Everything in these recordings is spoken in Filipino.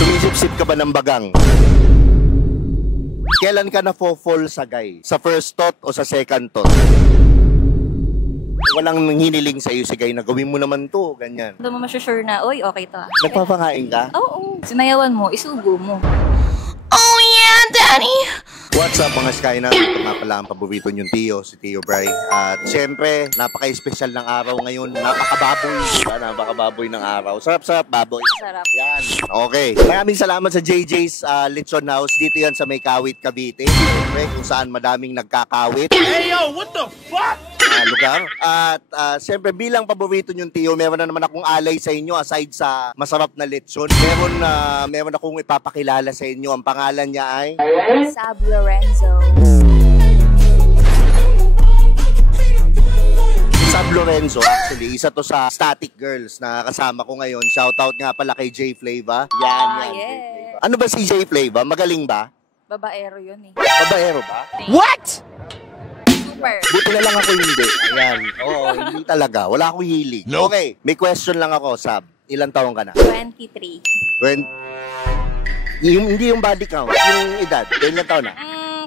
Sumisip-sip ka ba ng bagang? Kailan ka na-fall sa guy? Sa first thought o sa second thought? Walang hiniling sa'yo si guy na gawin mo naman to, ganyan. Doon mo masusure na, oy, okay to. Nagpapangain ka? Oo. Sinayawan mo, isugo mo. Oh yeah, Daddy! What's up mga Skyna? Ito nga pala ang paborito niyong Tio, si Tio Bry. At syempre, napaka-espesyal ng araw ngayon. Napakababoy. Diba? Napakababoy ng araw. Sarap-sarap, baboy. Sarap. Yan. Okay. Maraming salamat sa JJ's Lechon House. Dito yan sa May Kawit, Cavite. Siyempre, kung saan madaming nagkakawit. Hey yo, what the fuck? Lugar. At siyempre, bilang paborito niyong Tio, meron na naman akong alay sa inyo aside sa masarap na lechon. Meron akong ipapakilala sa inyo. Ang pangalan niya ay Sab Lorenzo. Sab Lorenzo, actually, isa to sa Static Girls na kasama ko ngayon. Shoutout nga pala kay J Flava. Yan. Yeah. Ano ba si J Flava? Magaling ba? Babaero yun eh. Babaero ba? What? Super. Buti na lang ako hindi. Ayan. Oo, hindi talaga. Wala akong hilig. Nope. Okay, may question lang ako, Sab. Ilang taong ka na? 23. Hindi yung body count, yung edad. Ilang taon na?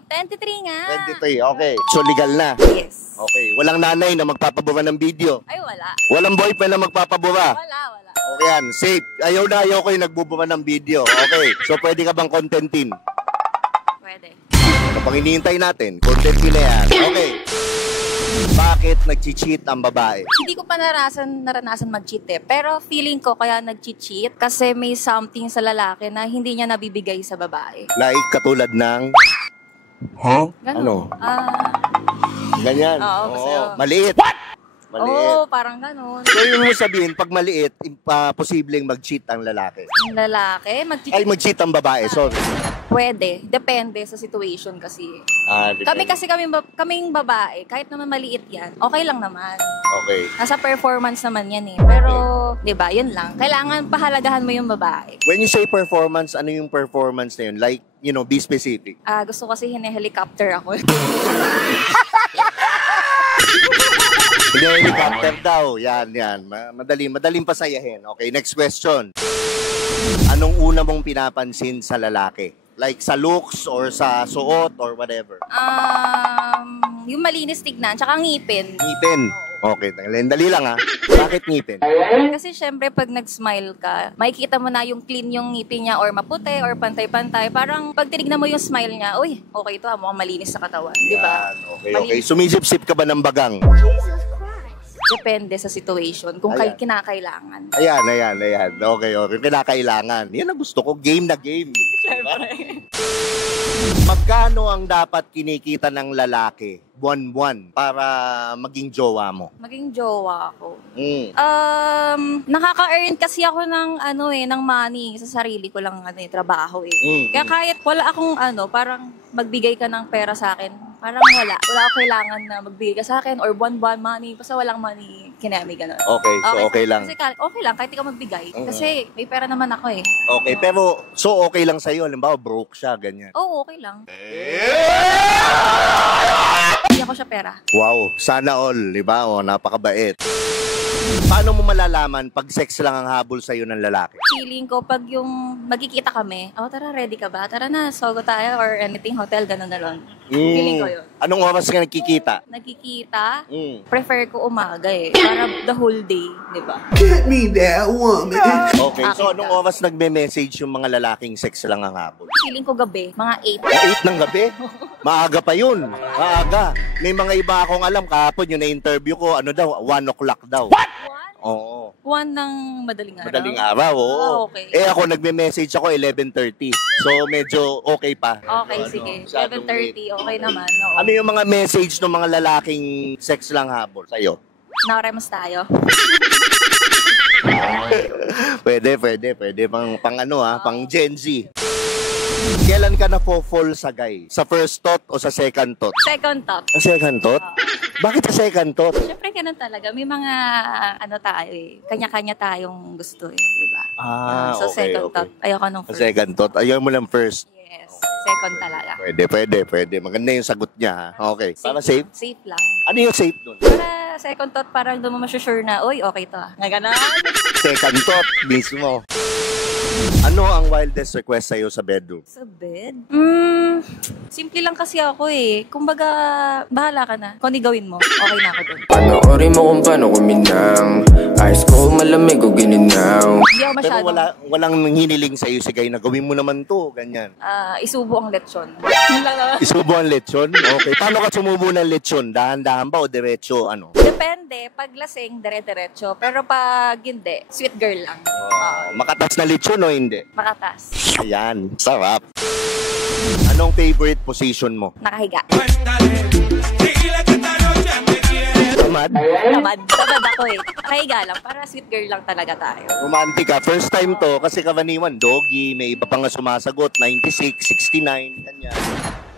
23 nga. 23, okay. So legal na? Yes. Okay. Walang nanay na magpapabura ng video? Ay, wala. Walang boyfriend na magpapabura? Wala. Okay yan, safe. Ayaw ko yung nagbubura ng video. Okay, so pwede ka bang contentin? Pwede. Ano pang hinihintay natin? Contentin na yan. Okay. Bakit nag-cheat ang babae? Hindi ko pa naranasan mag-cheat eh. Pero feeling ko kaya nag-cheat kasi may something sa lalaki na hindi niya nabibigay sa babae. Like katulad ng... Huh? Ganun. Ano? Ganyan. Oo, kasi yun. Maliit. What? Maliit. Oo, parang ganun. So yung mo sabihin, pag maliit, posibleng mag-cheat ang lalaki. Yung lalaki, Ay, mag-cheat ang babae, sorry. Pwede. Depende sa situation kasi. Kaming babae, kahit naman maliit yan, okay lang naman. Okay. Nasa performance naman yan eh. Pero, di ba, yun lang. Kailangan pahalagahan mo yung babae. When you say performance, ano yung performance na yun? Like, be specific. Gusto kasi hine-helicopter ako. Hindi, helicopter daw. Yan. Madaling pasayahin. Okay, next question. Anong una mong pinapansin sa lalaki? Like sa looks or sa suot or whatever? Yung malinis tignan, tsaka ngipin. Ngipin. Okay, dali lang ha. Bakit ngipin? Kasi syempre pag nag-smile ka, makikita mo na yung clean yung ngipin niya or maputi or pantay-pantay. Parang pag tinignan mo yung smile niya, uy, okay to ha, mukhang malinis sa katawan. Di ba? Okay. Sumisip-sip ka ba ng bagang? Depende sa situation, kung Ayan. kinakailangan. Ayan. Okay. Kinakailangan. Yan ang gusto ko. Game na game. Syempre. Magkano ang dapat kinikita ng lalaki buwan-buwan para maging jowa mo? Maging jowa ako. Mm. Nakaka-earn kasi ako ng ng money sa sarili ko lang trabaho eh. Kaya kahit wala akong parang magbigay ka ng pera sa akin, parang wala akong kailangan na magbigay ka sa akin or buwan-buwan money, basta walang money, kinami ganun. Okay, so okay lang. Kasi okay lang kahit ikaw magbigay. Kasi may pera naman ako eh. Okay, pero so okay lang sa'yo, halimbawa broke siya, ganyan. Oo, okay lang. Hindi ako siya pera. Wow, sana all, di ba? Napakabait. Paano mo malalaman pag sex lang ang habol sa'yo ng lalaki? Feeling ko, pag yung magkikita kami, tara, ready ka ba? Tara na, sogo tayo or anything hotel, ganun na lang. Feeling ko yun. Anong oras ka nagkikita? Nagkikita, prefer ko umaga eh. Para the whole day, di ba? Get me that woman. Okay, so anong oras nagme-message yung mga lalaking sex lang ang habol? Feeling ko gabi, mga 8. 8 ng gabi? Maaga pa yun. Maaga. May mga iba akong alam, kahapon yung na-interview ko, 1 o'clock daw. What? Oo. 1 ng madaling araw? Madaling araw, oo. Okay. Ako, nagme-message ako 11:30. So, medyo okay pa. Okay, sige. 11:30, okay naman. Oo. Ano yung mga message ng mga lalaking sex lang habol sa'yo? Naremas tayo. Pwede. Pang Gen Z. Kailan ka na-fall sa guy? Sa first thought o sa second thought? Second thought. Sa second thought? Bakit sa second thought? Siyempre, ganun talaga. May mga, tayo eh. Kanya-kanya tayong gusto eh. Diba? So, okay. second thought. Ayoko nung Sa first. second thought. Ayaw mo lang first. Yes. Second talaga. Pwede. Maganda yung sagot niya, ha? Okay. Para safe? Safe lang. Ano yung safe dun? Para second thought, parang doon mo masusure na, uy, okay to. Nga ganun. Second thought mismo. Ano ang wildest request sa'yo sa bedroom? Sa bed? Simple lang kasi ako eh. Kumbaga, bahala ka na. Kung ano gawin mo, okay na ako dun. Panoorin mo kung paano kuminaw. Ice cold, malamig o gininaw. Hindi ako Pero masyadong walang hiniling sa'yo si Guy na gawin mo naman to, ganyan. isubo ang lechon. Yun lang naman. Isubo ang lechon? Okay. Paano ka sumubo ng lechon? Dahan-dahan ba o diretso? Ano? Depende. Pag lasing, dire-diretso. Pero pag hindi, sweet girl lang. Makatas na lechon o hindi? Makatas. Ayan. Sarap. Anong favorite position mo? Nakahiga. Tamad? Tamad. Tamad ako eh. Nakahiga lang. Para sweet girl lang talaga tayo. Romantic ka. First time to kasi Kavaniwan, doggy, may iba pa nga sumasagot, 96, 69, ganyan.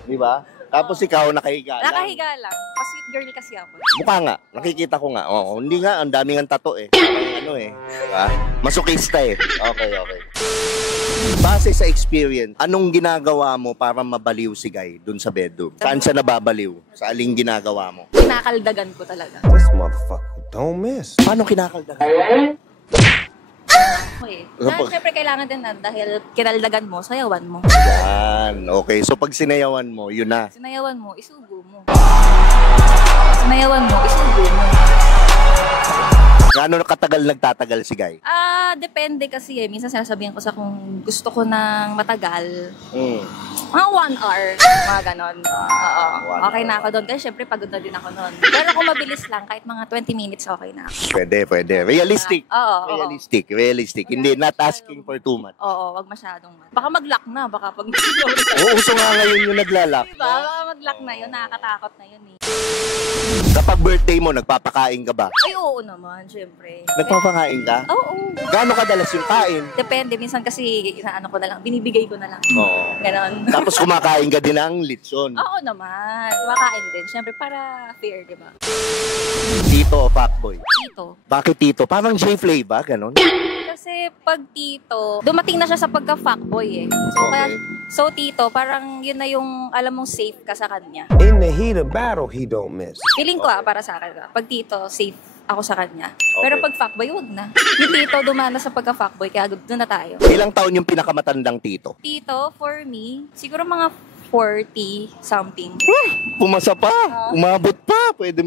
Di ba? Tapos ikaw, nakahiga lang. Nakahiga lang. Pa-sweet girl kasi ako. Mukha nga. Nakikita ko nga. Oo, hindi nga. Ang daming ang tato eh. Ano eh. Diba? Masokista eh. Okay, okay. Base sa experience, anong ginagawa mo para mabaliw si Guy dun sa bedroom? Saan siya nababaliw? Sa aling ginagawa mo? Kinakaldagan ko talaga. This motherfucker don't miss. Paano kinakaldagan? Okay. Siyempre kailangan din na dahil kinaldagan mo, sayawan mo. Yan. Okay. So pag sinayawan mo, yun na. Sinayawan mo, isugo mo. Sinayawan mo, isugo mo. Gaano katagal nagtatagal si Guy? Depende kasi eh. Minsan sinasabihan ko sa kung gusto ko ng matagal. Mm. Mga 1 hour. Mga ganon. Oo. 1 Okay na ako doon. Kasi syempre pagod na din ako noon. Pero kung mabilis lang, kahit mga 20 minutes, okay na ako. Pwede. Realistic. Oo. Realistic. Hindi, not asking for too much. Oo, wag masyadong. Baka mag-lock na. Baka pag... Oo, uso nga ngayon yung naglalak. Diba? Baka mag-lock na yun. Nakakatakot na yun eh. Kapag birthday mo, nagpapakain ka ba? Ay, oo naman. Syempre. Nagpapakain ka? Oo. Gaano kadalas yung kain? Depende. Minsan kasi, inaano ko na lang. Binibigay ko na lang. Oo. Ganon. Tapos kumakain ka din ng lechon. Oo naman. Kumakain din. Syempre, para fair, di ba? Tito o fuckboy? Tito. Bakit tito? Parang J-Flay ba? Ganon? Kasi pag tito, dumating na siya sa pagka-fuckboy eh. So tito, parang yun na yung alam mong safe ka sa kanya. In the heat of battle, he don't miss. Feeling ko para sa akin. Pag tito, safe ako sa kanya. Pero pag fuckboy, huwag na. Yung tito, dumana sa pagka-fuckboy, kaya doon na tayo. Ilang taon yung pinakamatandang tito? Tito, for me, siguro mga 40-something. Pumasa pa. Umabot pa. Pwede.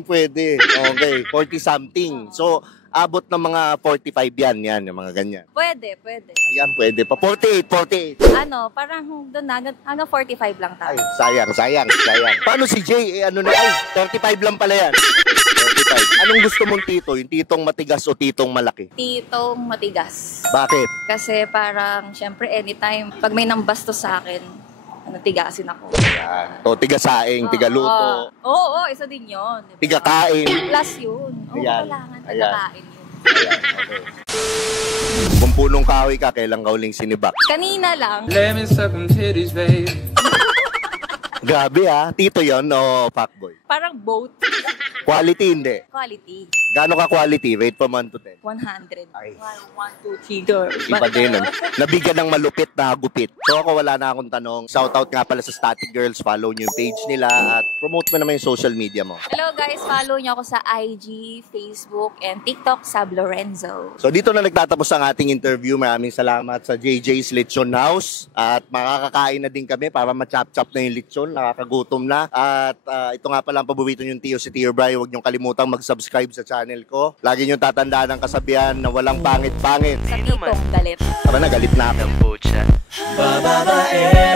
Okay, 40-something. So, abot ng mga 45 yan, yung mga ganyan. Pwede. Ayan, pwede pa. 48. Ano, parang doon na, hanggang 45 lang tayo. Ay, sayang. Paano si Jay? Ay, 35 lang pala yan. 35. Anong gusto mong tito? Yung titong matigas o titong malaki? Titong matigas. Bakit? Kasi parang, syempre, anytime, pag may nambastos sa akin, natigasin ako. Yan. O, tiga-saing, tiga-luto, Oo, isa din yun. Diba? tiga-kain. Plus yun. Oo, Ayan. kailangan Ayan. tagakain yun. Ayan, okay. Kung punong kahoy ka, kailan ka huling sinibak? Kanina lang, Let me suck them titties, babe. Grabe tito yon o fuckboy? parang both Quality hindi. quality. Gaano ka quality? Rate from 1 to 10. 100. Ay. 1, 2, 3, go. Iba din. Nabigyan ng malupit na gupit. So ako wala na akong tanong. Shoutout nga pala sa Static Girls. Follow nyo yung page nila at promote mo naman yung social media mo. Hello guys, follow niyo ako sa IG, Facebook, and TikTok, Sab Lorenzo. So dito na nagtatapos ang ating interview. Maraming salamat sa JJ's Lechon House. At makakakain na din kami para ma-chop-chop na yung lechon. Nakakagutom na. At ito nga pala ang paborito yung Tio, si Tio Bry. Huwag niyong kalimutang mag-subscribe sa channel ko. Lagi niyong tatandaan ang kasabihan na walang pangit-pangit. Sa Titong Galit. Tara na, galit na ako. Babae.